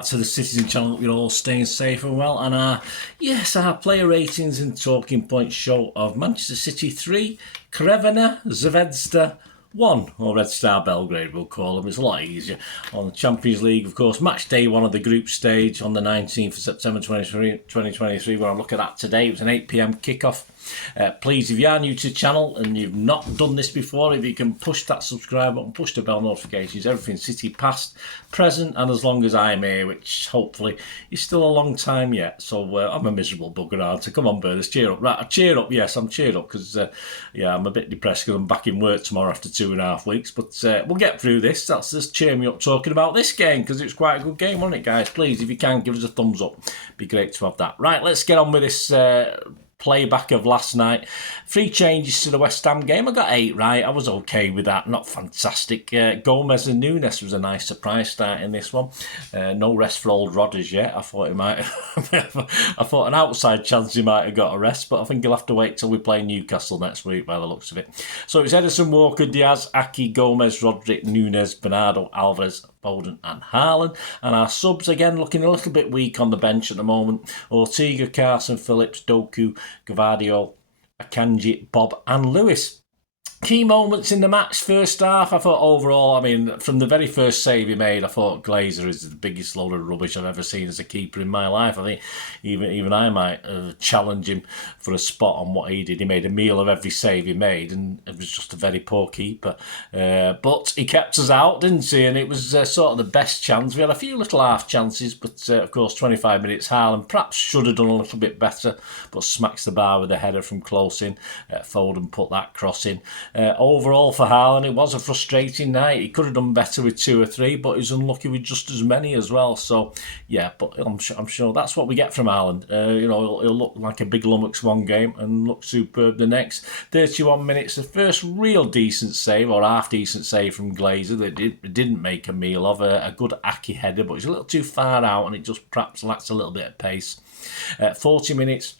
back to the Citizen channel. You're all staying safe and well. And our player ratings and talking points show of Manchester City 3, Crevena Zvezda 1, or Red Star Belgrade we'll call them. It's a lot easier. On the Champions League, of course, match day 1 of the group stage on the 19th of September 2023. We're on look at that today. It was an 8 p.m. kickoff. Please, if you are new to the channel and you've not done this before, if you can push that subscribe button, push the bell notifications, everything City past, present, and as long as I'm here, which hopefully is still a long time yet. So I'm a miserable bugger, aren't I? Come on, Burners, cheer up. Right, cheer up. Yes, I'm cheered up because I'm a bit depressed because I'm back in work tomorrow after 2.5 weeks. But we'll get through this. That's just cheer me up talking about this game because it was quite a good game, wasn't it, guys? Please, if you can, give us a thumbs up. Be great to have that. Right, let's get on with this playback of last night. 3 changes to the West Ham game. I got 8 right. I was okay with that. Not fantastic. Gomez and Nunes was a nice surprise start in this one. No rest for old Rodgers yet. I thought he might. I thought an outside chance he might have got a rest, but I think he'll have to wait till we play Newcastle next week by the looks of it. So it's Ederson, Walker, Diaz, Aki, Gomez, Rodrick, Nunes, Bernardo, Alvarez, Foden and Haaland. And our subs again looking a little bit weak on the bench at the moment. Ortega, Carson, Phillips, Doku, Gvardiol, Akanji, Bob and Lewis. Key moments in the match, first half, I thought overall, I mean, from the very first save he made, I thought Glazer is the biggest load of rubbish I've ever seen as a keeper in my life. I think even I might challenge him for a spot on what he did. He made a meal of every save he made, and it was just a very poor keeper. But he kept us out, didn't he? And it was sort of the best chance. We had a few little half chances, but of course, 25 minutes, Haaland perhaps should have done a little bit better, but smacks the bar with a header from close in. Foden put that cross in. Overall for Haaland, it was a frustrating night. He could have done better with 2 or 3, but he's unlucky with just as many as well. So, yeah, but I'm sure that's what we get from Haaland. He'll look like a big lummox one game and look superb the next. 31 minutes, the first real decent save, or half-decent save from Glazer that didn't make a meal of. A good Aki header, but he's a little too far out and it just perhaps lacks a little bit of pace. 40 minutes.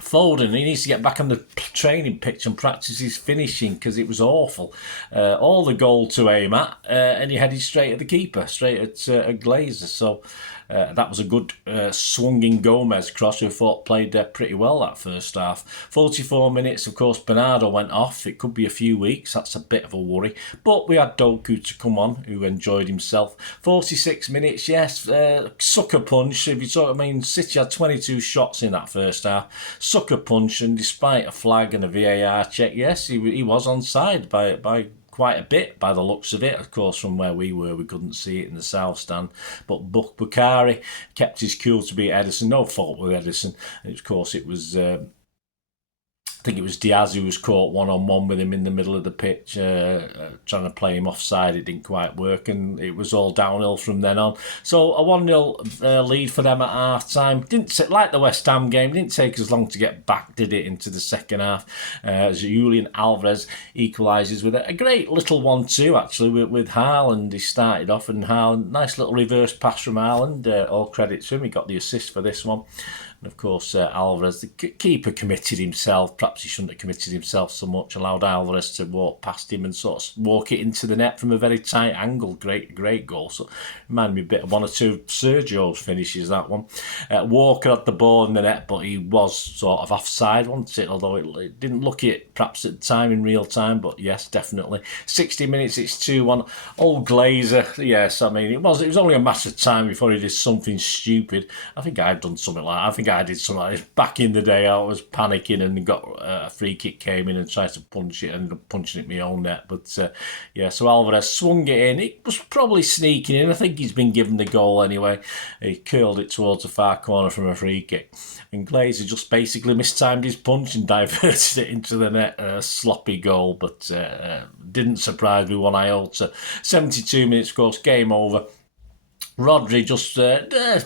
Foden, he needs to get back on the training pitch and practice his finishing because it was awful. All the goal to aim at, and he headed straight at the keeper, straight at Glazer. So that was a good swinging Gomez cross, who I thought played pretty well that first half. 44 minutes, of course, Bernardo went off. It could be a few weeks. That's a bit of a worry. But we had Doku to come on, who enjoyed himself. 46 minutes, yes, sucker punch. If you talk, I mean, City had 22 shots in that first half. Sucker punch, and despite a flag and a VAR check, yes, he was onside by quite a bit by the looks of it. Of course, from where we were, we couldn't see it in the south stand. But Bukhari kept his cool to beat Ederson. No fault with Ederson. And of course, it was I think it was Diaz who was caught one-on-one with him in the middle of the pitch, trying to play him offside. It didn't quite work, and it was all downhill from then on. So a 1-0 lead for them at half-time. Didn't like the West Ham game. Didn't take as long to get back, did it, into the second half. As Julian Alvarez equalises with a great little 1-2, actually, with Haaland. He started off, and Haaland, nice little reverse pass from Haaland. All credit to him. He got the assist for this one. And of course, Alvarez, the keeper, committed himself. Perhaps he shouldn't have committed himself so much. Allowed Alvarez to walk past him and sort of walk it into the net from a very tight angle. Great goal. So reminded me a bit of 1 or 2 Sergio's finishes, that one. Walker had the ball in the net, but he was sort of offside, wasn't it? Although it didn't look it perhaps at the time in real time, but yes, definitely. 60 minutes, it's 2-1. Old Glazer, yes, I mean, it was only a matter of time before he did something stupid. I think I've done something like that. I think I did something like this back in the day. I was panicking and got a free kick came in and tried to punch it, ended up punching it in my own net. But so Alvarez swung it in. It was probably sneaking in. I think he's been given the goal anyway. He curled it towards the far corner from a free kick. And Glazer just basically mistimed his punch and diverted it into the net. A sloppy goal, but didn't surprise me one iota. 72 minutes, of course, game over. Rodri just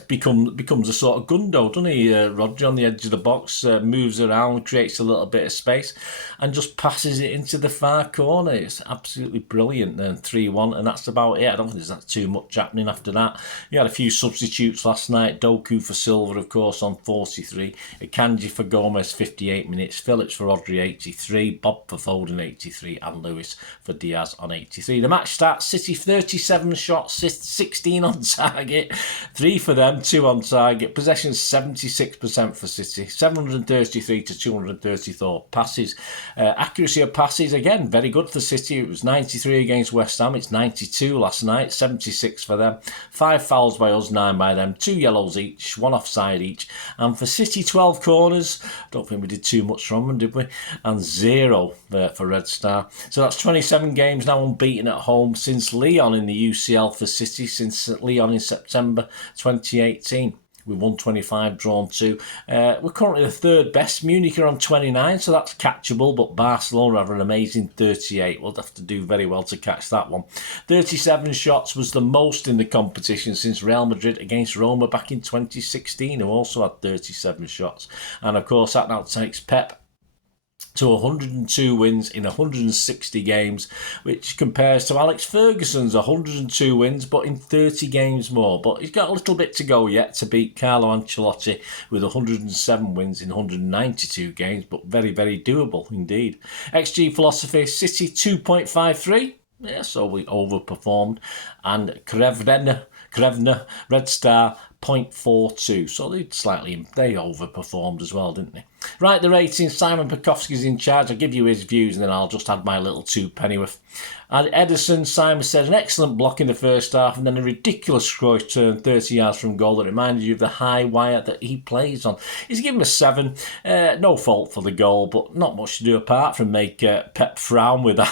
becomes a sort of gundo, doesn't he? Rodri on the edge of the box, moves around, creates a little bit of space, and just passes it into the far corner. It's absolutely brilliant. Then 3-1, and that's about it. I don't think there's that too much happening after that. We had a few substitutes last night. Doku for Silva, of course, on 43. Akanji for Gomez, 58 minutes. Phillips for Rodri, 83. Bob for Foden, 83. And Lewis for Diaz on 83. The match starts. City 37 shots, 16 on target. target, 3 for them, 2 on target. Possession 76% for City, 733 to 234 passes. Accuracy of passes, again, very good for City. It was 93 against West Ham. It's 92 last night, 76 for them. 5 fouls by us, 9 by them. 2 yellows each, 1 offside each. And for City, 12 corners. I don't think we did too much from them, did we? And 0 for Red Star. So that's 27 games now unbeaten at home since Lyon in the UCL for City, since Lyon in September 2018. We won 25, drawn 2. We're currently the 3rd best. Munich are on 29, so that's catchable, but Barcelona have an amazing 38. We'll have to do very well to catch that one. 37 shots was the most in the competition since Real Madrid against Roma back in 2016, who also had 37 shots. And of course, that now takes Pep to 102 wins in 160 games, which compares to Alex Ferguson's 102 wins, but in 30 games more. But he's got a little bit to go yet to beat Carlo Ancelotti with 107 wins in 192 games, but very, very doable indeed. XG philosophy, City 2.53. Yeah, so we overperformed. And Krevna, Red Star, 0.42. So they overperformed as well, didn't they? Right, the ratings. Simon Bajkowski's in charge. I'll give you his views and then I'll just add my little 2 pennyworth. And Ederson, Simon said, an excellent block in the first half and then a ridiculous Cruyff turn 30 yards from goal that reminded you of the high wire that he plays on. He's given a 7. No fault for the goal, but not much to do apart from make Pep frown with that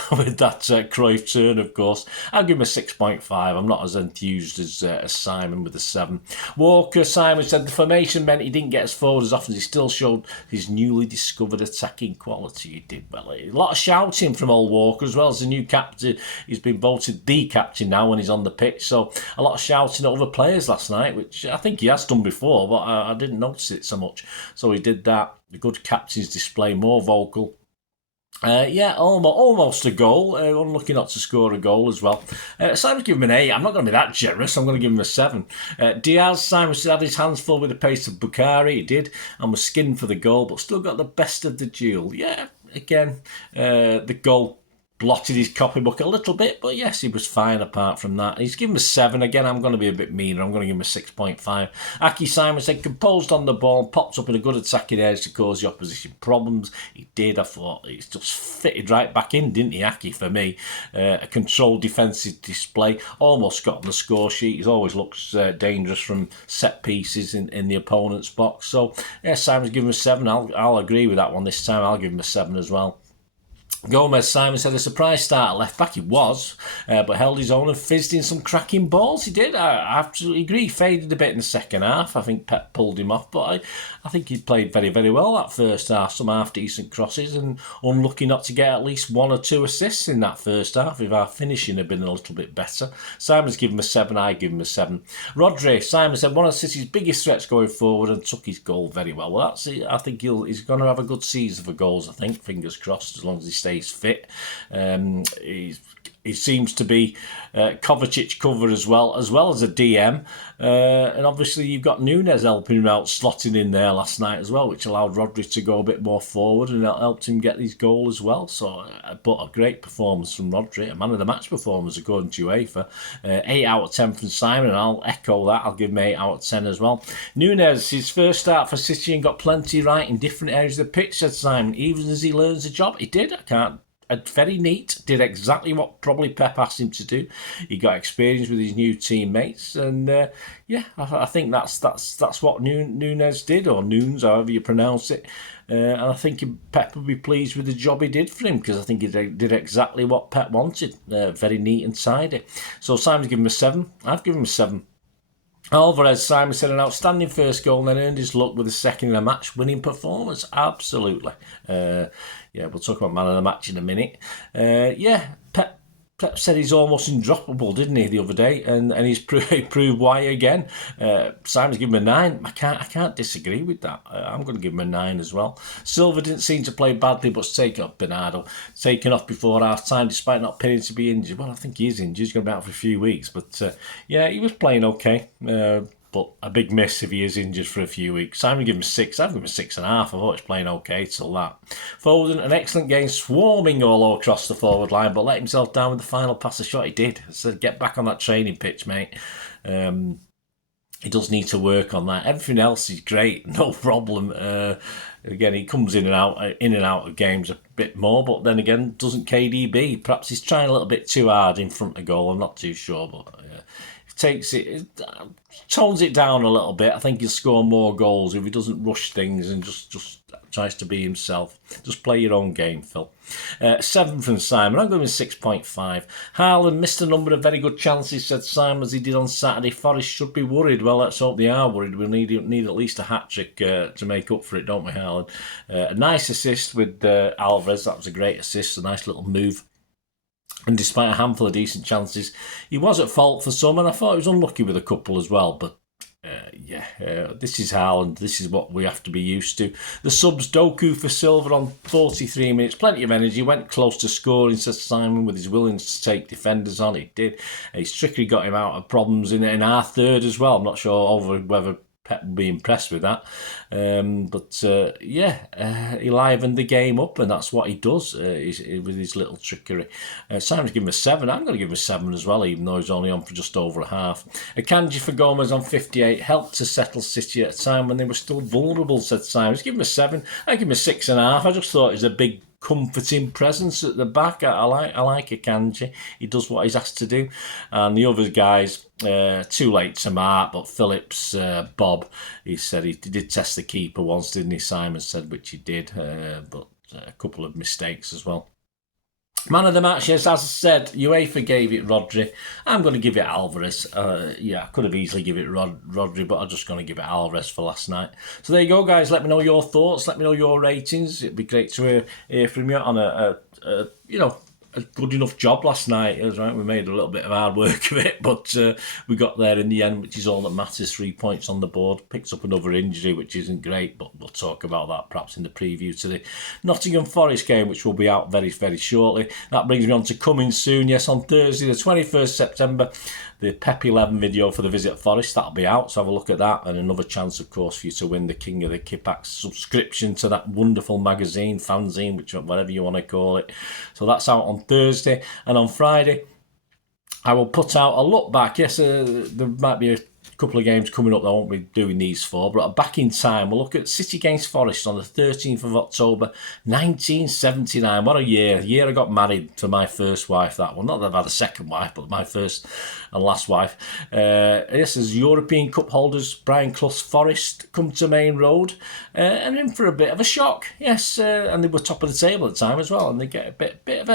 Cruyff turn, of course. I'll give him a 6.5. I'm not as enthused as Simon with a 7. Walker, Simon said, the formation meant he didn't get as forward as often as he still showed his newly discovered attacking quality. He did well. A lot of shouting from old Walker as well as the new captain. He's been voted the captain now when he's on the pitch. So a lot of shouting at other players last night, which I think he has done before, but I didn't notice it so much. So he did that. The good captain's display, more vocal. Almost a goal. Unlucky not to score a goal as well. Simon's given him an 8. I'm not going to be that generous. I'm going to give him a 7. Diaz, Simon had his hands full with the pace of Bukhari. He did, and was skinned for the goal, but still got the best of the duel. Yeah, again, the goal blotted his copybook a little bit, but yes, he was fine apart from that. He's given a 7. Again, I'm going to be a bit meaner. I'm going to give him a 6.5. Aki Simon said, composed on the ball, popped up in a good attacking edge to cause the opposition problems. He did. I thought he's just fitted right back in, didn't he, Aki, for me? A controlled defensive display. Almost got on the score sheet. He always looks dangerous from set pieces in the opponent's box. So, yeah, Simon's given him a 7. I'll agree with that one this time. I'll give him a 7 as well. Gomez, Simon said, a surprise start at left back. He was, but held his own and fizzed in some cracking balls. He did. I absolutely agree. He faded a bit in the second half. I think Pep pulled him off, but I think he played very, very well that first half. Some half-decent crosses and unlucky not to get at least 1 or 2 assists in that first half if our finishing had been a little bit better. Simon's given him a 7. I give him a 7. Rodri, Simon said, one of City's biggest threats going forward and took his goal very well. Well, that's it. I think he's going to have a good season for goals, I think. Fingers crossed, as long as he stays fit. He seems to be Kovacic cover as well as a DM. And obviously you've got Núñez helping him out, slotting in there last night as well, which allowed Rodri to go a bit more forward and it helped him get his goal as well. So, but a great performance from Rodri, a man of the match performance according to UEFA. 8 out of 10 from Simon, and I'll echo that. I'll give him 8 out of 10 as well. Núñez, his first start for City and got plenty right in different areas of the pitch, said Simon. Even as he learns the job, he did. Very neat, did exactly what probably Pep asked him to do. He got experience with his new teammates, and I think that's what Núñez did, or Nunes, however you pronounce it. And I think Pep would be pleased with the job he did for him, because I think he did exactly what Pep wanted. Very neat and tidy. So Simon's given him a 7. I've given him a 7. Alvarez, Simon said, an outstanding first goal and then earned his luck with a second in a match-winning performance. Absolutely. We'll talk about man of the match in a minute. Pep said he's almost undroppable, didn't he, the other day? And he's proved why again. Simon's given him a 9. I can't disagree with that. I'm going to give him a 9 as well. Silva didn't seem to play badly, but Bernardo taken off before half time despite not appearing to be injured. Well, I think he is injured. He's going to be out for a few weeks. But he was playing okay. But a big miss if he is injured for a few weeks. Simon gave him a 6. I've given him a 6.5. I thought he's playing okay till that. Foden, an excellent game, swarming all across the forward line, but let himself down with the final pass. The shot he did. So get back on that training pitch, mate. He does need to work on that. Everything else is great, no problem. Again, he comes in and out of games a bit more, but then again, doesn't KDB? Perhaps he's trying a little bit too hard in front of goal. I'm not too sure, but tones it down a little bit. I think he'll score more goals if he doesn't rush things and just tries to be himself. Just play your own game, Phil. 7 from Simon. I'm going with 6.5. Haaland missed a number of very good chances, said Simon, as he did on Saturday. Forest should be worried. Well, let's hope they are worried. We'll need at least a hat-trick to make up for it, don't we, Haaland? A nice assist with Alvarez. That was a great assist, a nice little move. And despite a handful of decent chances, he was at fault for some, and I thought he was unlucky with a couple as well. But this is Haaland. This is what we have to be used to. The subs, Doku for Silva on 43 minutes. Plenty of energy. Went close to scoring, says Simon, with his willingness to take defenders on. He did. His trickery got him out of problems in our third as well. I'm not sure whether Pep will be impressed with that. He livened the game up, and that's what he does with his little trickery. Simon's given him a 7. I'm going to give him a 7 as well, even though he's only on for just over a half. Akanji for Gomez on 58 helped to settle City at a time when they were still vulnerable, said Simon. Give him a 7. I give him a 6.5. I just thought it was a big comforting presence at the back. I like Akanji. He does what he's asked to do. And the other guys, too late to Marc, but Phillips, Bob, he said he did test the keeper once, didn't he? Simon said, which he did, but a couple of mistakes as well. Man of the match, yes, as I said, UEFA gave it Rodri. I'm going to give it Alvarez. I could have easily given it Rodri, but I'm just going to give it Alvarez for last night. So there you go, guys. Let me know your thoughts. Let me know your ratings. It'd be great to hear from you on a good enough job last night. It was right. We made a little bit of hard work of it, but we got there in the end, which is all that matters. 3 points on the board. Picks up another injury, which isn't great, but we'll talk about that perhaps in the preview to the Nottingham Forest game, which will be out very, very shortly. That brings me on to coming soon. Yes, on Thursday, the 21st September, the Pep 11 video for the visit Forest, that'll be out, so have a look at that, and another chance, of course, for you to win the King of the Kippax subscription to that wonderful magazine, fanzine, whatever you want to call it. So that's out on Thursday, and on Friday, I will put out a look back. Yes, there might be a couple of games coming up that I won't be doing these for, but back in time, we'll look at City against Forest on the 13th of October 1979. What a year. The year I got married to my first wife, that one. Not that I've had a second wife, but my first and last wife. This is European Cup holders Brian Clough's Forest come to Main Road and in for a bit of a shock. Yes, and they were top of the table at the time as well, and they get a bit of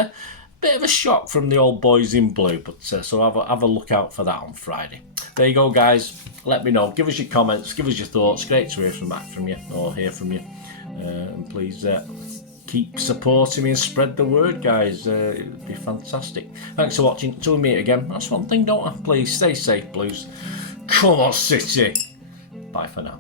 a shock from the old boys in blue, but so have a look out for that on Friday. There you go, guys. Let me know. Give us your comments. Give us your thoughts. Great to hear from you, and please keep supporting me and spread the word, guys. It'd be fantastic. Thanks for watching. Until we meet again. That's one thing, don't I? Please stay safe, Blues. Come on, City. Bye for now.